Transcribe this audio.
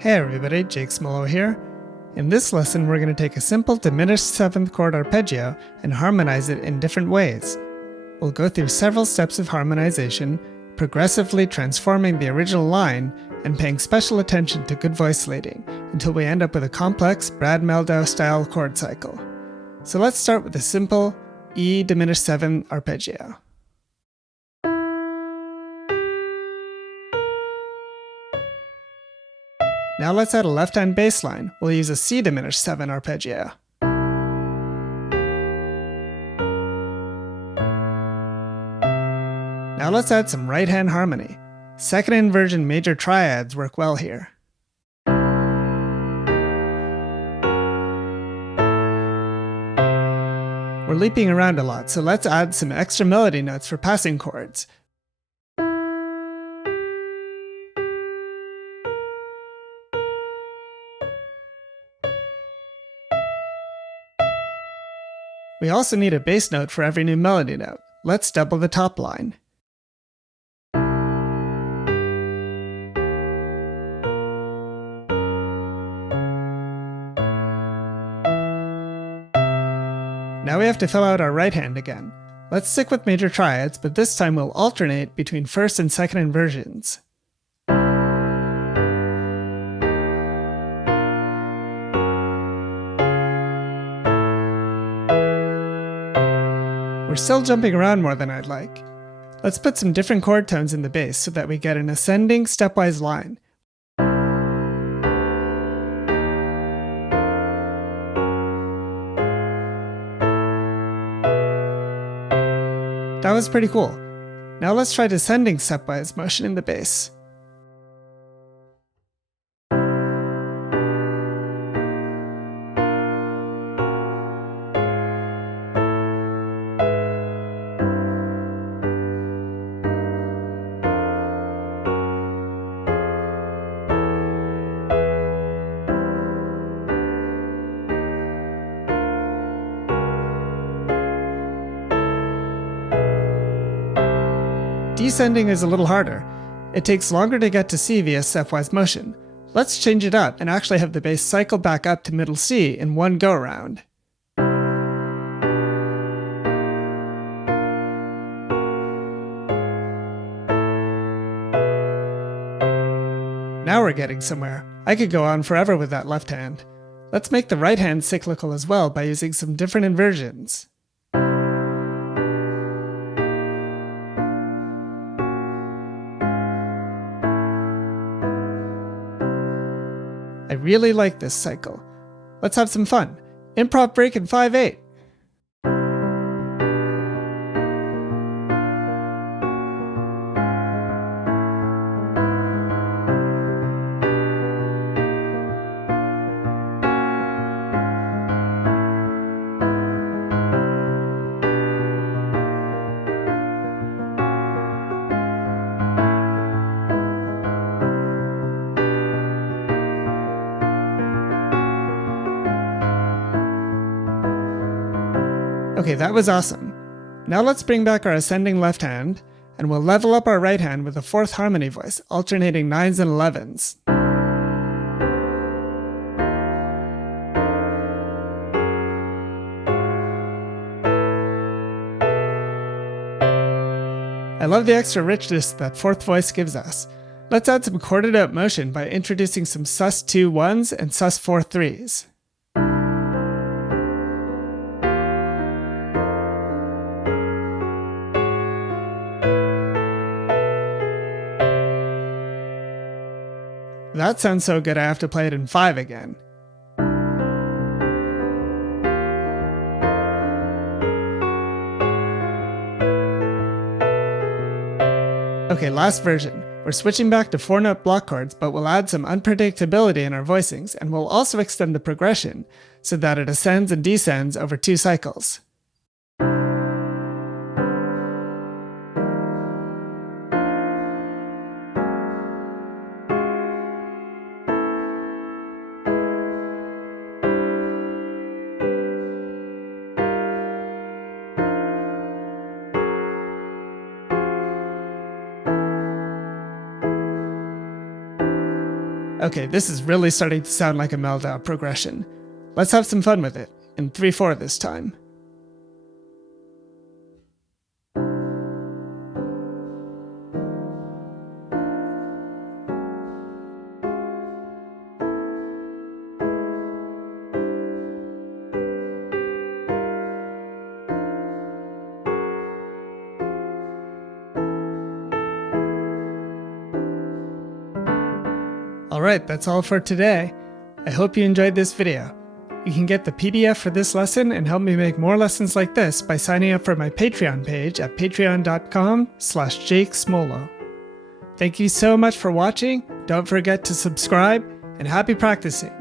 Hey everybody, Jake Smolowe here. In this lesson, we're going to take a simple diminished 7th chord arpeggio and harmonize it in different ways. We'll go through several steps of harmonization, progressively transforming the original line and paying special attention to good voice leading until we end up with a complex Mehldau-style chord cycle. So let's start with a simple E diminished 7 arpeggio. Now let's add a left-hand bass line. We'll use a C diminished 7 arpeggio. Now let's add some right-hand harmony. Second inversion major triads work well here. We're leaping around a lot, so let's add some extra melody notes for passing chords. We also need a bass note for every new melody note. Let's double the top line. Now we have to fill out our right hand again. Let's stick with major triads, but this time we'll alternate between first and second inversions. We're still jumping around more than I'd like. Let's put some different chord tones in the bass so that we get an ascending stepwise line. That was pretty cool. Now let's try descending stepwise motion in the bass. Descending is a little harder. It takes longer to get to C via stepwise motion. Let's change it up and actually have the bass cycle back up to middle C in one go-around. Now we're getting somewhere. I could go on forever with that left hand. Let's make the right hand cyclical as well by using some different inversions. I really like this cycle. Let's have some fun. Improv break in 5/8. Okay, that was awesome. Now let's bring back our ascending left hand, and we'll level up our right hand with a 4th harmony voice, alternating 9s and 11s. I love the extra richness that 4th voice gives us. Let's add some chorded out motion by introducing some sus2 1s and sus4 3s. That sounds so good I have to play it in 5 again. Okay, last version. We're switching back to 4-note block chords, but we'll add some unpredictability in our voicings, and we'll also extend the progression so that it ascends and descends over 2 cycles. Okay, this is really starting to sound like a Mehldau progression. Let's have some fun with it, in 3/4 this time. Alright, that's all for today. I hope you enjoyed this video. You can get the PDF for this lesson and help me make more lessons like this by signing up for my Patreon page at patreon.com/JakeSmolowe. Thank you so much for watching, don't forget to subscribe, and happy practicing!